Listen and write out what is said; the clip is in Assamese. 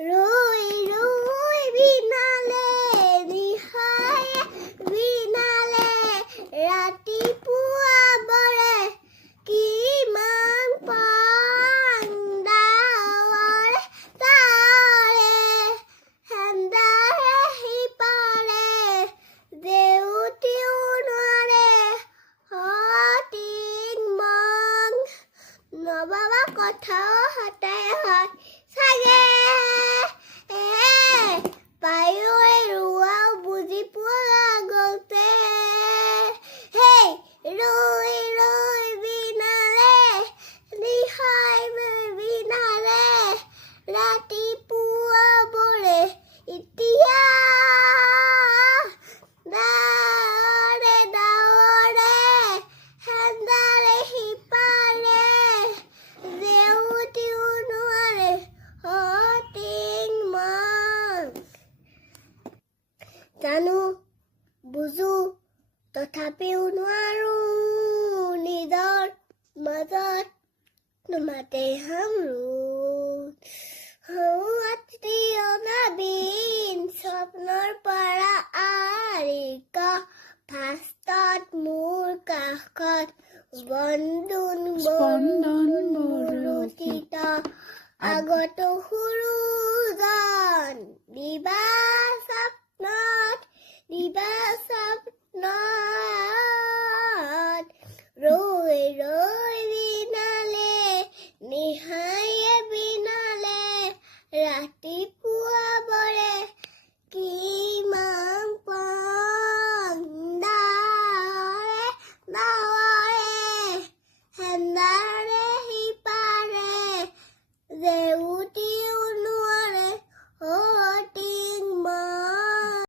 ৰৈ ৰৈ বিনালে নিশায়ে বিনালে ৰাতিপুৱা বৰে কিমান পাং ডাৱৰে তাৰে হেন্দাৰে সিপাৰে দেউতিও নোৱাৰে সতিক মন নবাবা কথাও হতাই হয় চাগে পায়ো ৰোৱাও বুজি পোৱা গলতে হেই ৰৈ ৰৈ বিনালে নিশাই বিনালে ৰাতিপুৱা বৰে এতিয়া ডাৱৰে ডাৱৰে হেন্দাৰে সিপাৰে দেউতিও নোৱাৰে সতিক মন জানো বুজো তথাপিও নোৱাৰো নিজৰ মাজত তোমাতে অনাবিন স্বপ্নৰ পৰা আৰিক ফাষ্টত মোৰ কাষত বন্দুন বৰচিত আগত সুৰুজন দিবা স্বপ্নত ৰৈ ৰৈ বিনালে নিশায়ে বিনালে ৰাতি